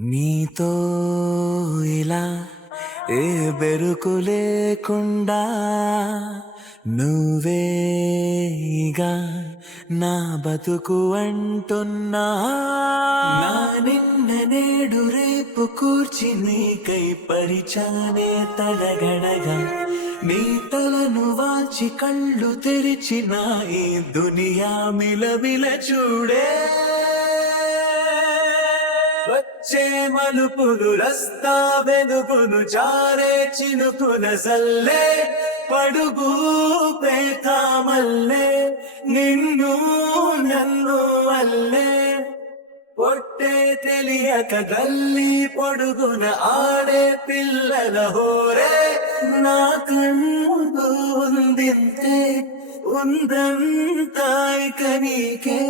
నీతో ఇలా ఏ బెరుకు లేకుండా నువ్వేగా నా బతుకు అంటున్నా. నా నిన్న నేడు రేపు కూర్చి నీకై పరిచానే తడగడగా. నీ తలను వాచి కళ్ళు తెరిచిన ఈ దునియా మిలవిల చూడే. వచ్చే మలుపులు రస్తా వెలుగును జారే చినుకుల సల్లే. పడుగు పేకామల్లే నిన్ను నన్ను అల్లే. పొట్టే తెలియక గల్లీ పొడుగున ఆడే పిల్లల హోరే. నా కన్ను ఉందింతే ఉందంతా ఇక నీకే.